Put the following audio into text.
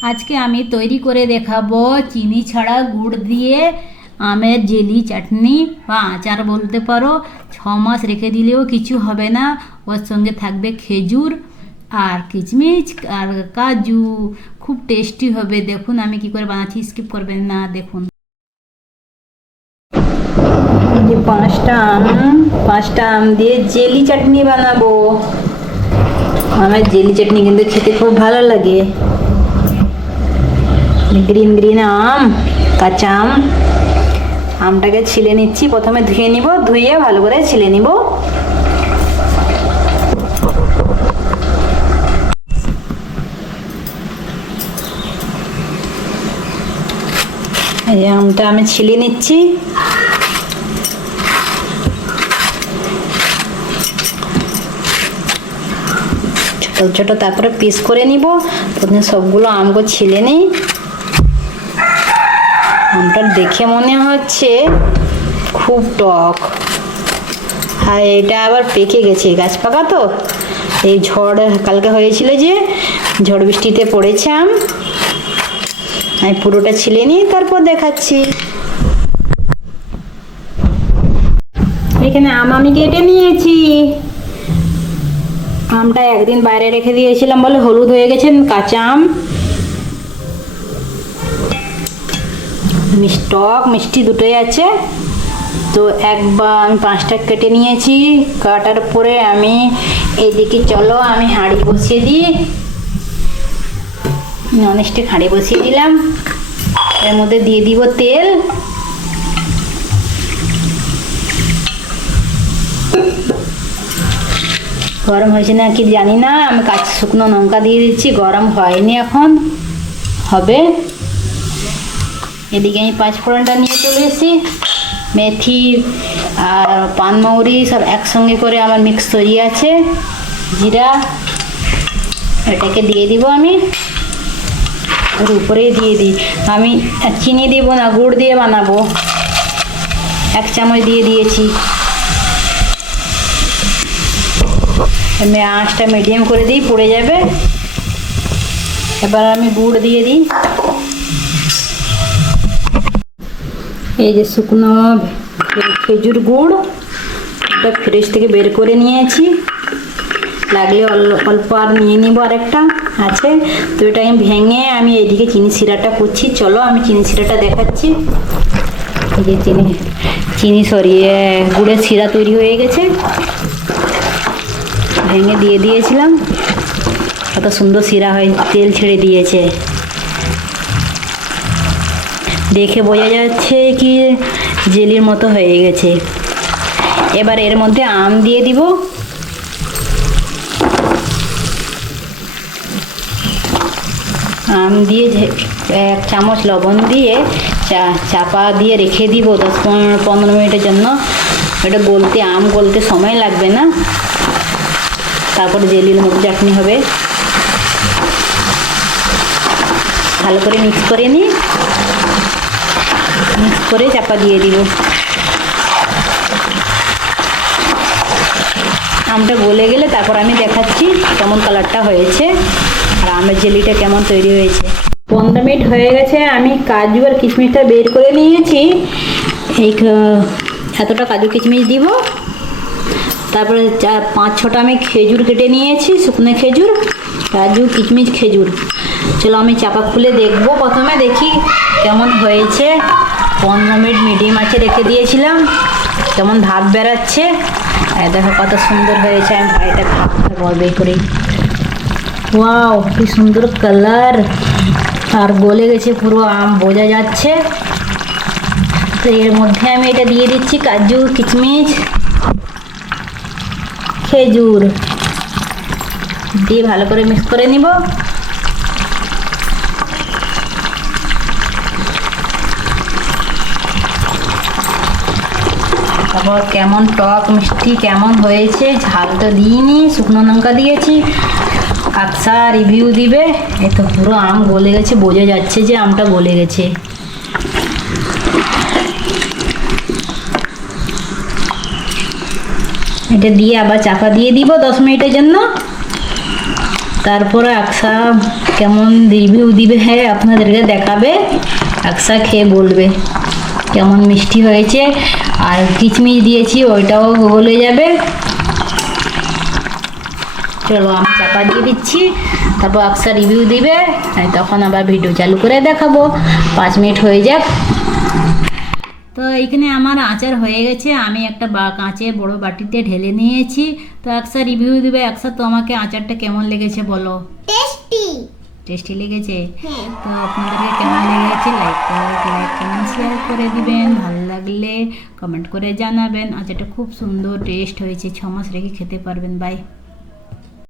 আজকে আমি তৈরি করে দেখাবো চিনি ছাড়া গুড় দিয়ে আমের জেলি চাটনি বা আচার বলতে পারো। ছ মাস রেখে দিলেও কিছু হবে না। ওর সঙ্গে থাকবে খেজুর আর কিচমিচ আর কাজু। খুব টেস্টি হবে। দেখুন আমি কি করে বানাচ্ছি, স্কিপ করবেন না, দেখুন। যে পাঁচটা আম পাঁচটা আম দিয়ে জেলি চাটনি বানাবো। আমার জেলি চাটনি কিন্তু খেতে খুব ভালো লাগে। গ্রিন গ্রিন আম, কাঁচা আম। আমটাকে ছিলে নিচ্ছি, প্রথমে ধুয়ে নিব, ধুয়ে ভালো করে ছিলে নিব। এই আমটা আমি ছিলে নিচ্ছি। ছোট ছোট তারপরে পিস করে নিব। প্রথমে সবগুলো আমগুলো ছিলে নিই। আমটা দেখে মনে হচ্ছে খুব টক। আর এটা আবার পেকে গেছে গাছ পাকা তো? এই ঝড় কালকে হয়েছিল যে, ঝড় বৃষ্টিতে পড়েছে আম আমি পুরোটা ছিলে নিই তারপর দেখাচ্ছি। এখানে আম আমি কেটে নিয়েছি। আমটা একদিন বাইরে রেখে দিয়েছিলাম বলে হলুদ হয়ে গেছে, কাঁচা আম। টক, মিষ্টি দুটোই আছে। তো একবার আমি পাঁচটা কেটে নিয়েছি, কাটার পরে আমি এদিকে চলো, আমি হাঁড়ি বসিয়ে দিই। ননস্টিক হাঁড়ি বসিয়ে দিলাম। এর মধ্যে দিয়ে দিব তেল। গরম হয়েছে না কি জানি না, আমি কাঁচা শুকনো লঙ্কা দিয়ে দিচ্ছি, গরম হয়নি এখন। হবে। এদিকে আমি পাঁচ ফোড়নটা নিয়ে চলে এসেছি। মেথি আর পানমৌরি সব একসঙ্গে করে আমার মিক্স তৈরি আছে। জিরা, এটাকে দিয়ে দিব আমি। ওর উপরেই দিয়ে দিই। আমি চিনি দিব না, গুড় দিয়ে বানাবো। এক চামচ দিয়ে দিয়েছি। আমি আঁচটা মিডিয়াম করে দিই, পড়ে যাবে। এবার আমি গুড় দিয়ে দিই। এই যে শুকনো খেজুর গুড়, এটা ফ্রিজ থেকে বের করে নিয়েছি। লাগলে অল- অল্প আর নিয়ে নিব আরেকটা। আছে, তো এটা আমি ভেঙে আমি এদিকে চিনি শিরাটা করছি। চলো আমি চিনি শিরাটা দেখাচ্ছি। এই যে চিনি চিনি সরিয়ে গুড়ের শিরা তৈরি হয়ে গেছে। ভেঙে দিয়ে দিয়েছিলাম। কত সুন্দর শিরা হয়, তেল ছেড়ে দিয়েছে। দেখে বোঝা যাচ্ছে কি জেলির মতো হয়ে গেছে। এবার এর মধ্যে আম দিয়ে দিব। আম দিয়ে এক চামচ লবণ দিয়ে চা, চাপা দিয়ে রেখে দিব দশ পনেরো পনেরো মিনিটের জন্য। এটা গলতে, আম গলতে সময় লাগবে না। তারপর জেলির মতো চাটনি হবে। ভালো করে মিক্স করে নিই। মিক্স করে চাপা দিয়ে দিব। আমটা গলে গেলে তারপর আমি দেখাচ্ছি কেমন কালারটা হয়েছে আর আমের জেলিটা কেমন তৈরি হয়েছে। পনেরো মিনিট হয়ে গেছে, আমি কাজু আর কিশমিশটা বের করে নিয়েছি। এই এতটা কাজু কিশমিশ দিব। তারপরে চার পাঁচ ছটা আমি খেজুর কেটে নিয়েছি, শুকনো খেজুর, কাজু, কিশমিশ, খেজুর। চলো আমি চাপা খুলে দেখব প্রথমে, দেখি কেমন হয়েছে। পনেরো মিনিট মিডিয়াম আছে রেখে দিয়েছিলাম। কেমন ভাব বেরাচ্ছে আর দেখো কত সুন্দর হয়েছে। আমি ভাইটা ভাবতে বলবে করি ওয়াও কি সুন্দর কালার আর গলে গেছে পুরো আম, বোঝা যাচ্ছে। তো এর মধ্যে আমি এটা দিয়ে দিচ্ছি কাজু কিশমিশ খেজুর। দিয়ে ভালো করে মিক্স করে নিব। তারপর কেমন টক মিষ্টি কেমন হয়েছে? ঝাল তো দিইনি, শুকনো লঙ্কা দিয়েছি। আকসা রিভিউ দিবে। এ তো পুরো আম গলে গেছে, বোঝা যাচ্ছে যে আমটা গলে গেছে। এটা দিয়ে আবার চাপা দিয়ে দিব দশ মিনিটের জন্য। তারপরে আকসা কেমন রিভিউ দিবে হ্যাঁ আপনাদেরকে দেখাবে। আকসা খেয়ে বলবে। কেমন মিষ্টি হয়েছে আর কিচমিচ দিয়েছি ওইটাও গলে যাবে। চলো আমি চাপা দিয়ে দিচ্ছি তারপর আকসা রিভিউ দিবে তখন আবার ভিডিও চালু করে দেখাবো। পাঁচ মিনিট হয়ে যাক। তো এইখানে আমার আচার হয়ে গেছে আমি একটা বা কাঁচে বড় বাটিতে ঢেলে নিয়েছি। তো একসা রিভিউ দিবে একসা তো আমাকে আচারটা কেমন লেগেছে বলো? টেস্টি। টেস্টি লেগেছে? হ্যাঁ। তো আপনাদেরকে লাইক লাইক কমেন্ট শেয়ার করে দিবেন, ভালো লাগলে কমেন্ট করে জানাবেন। আর যেটা খুব সুন্দর টেস্ট হয়েছে, ছ মাস রেখে খেতে পারবেন বাই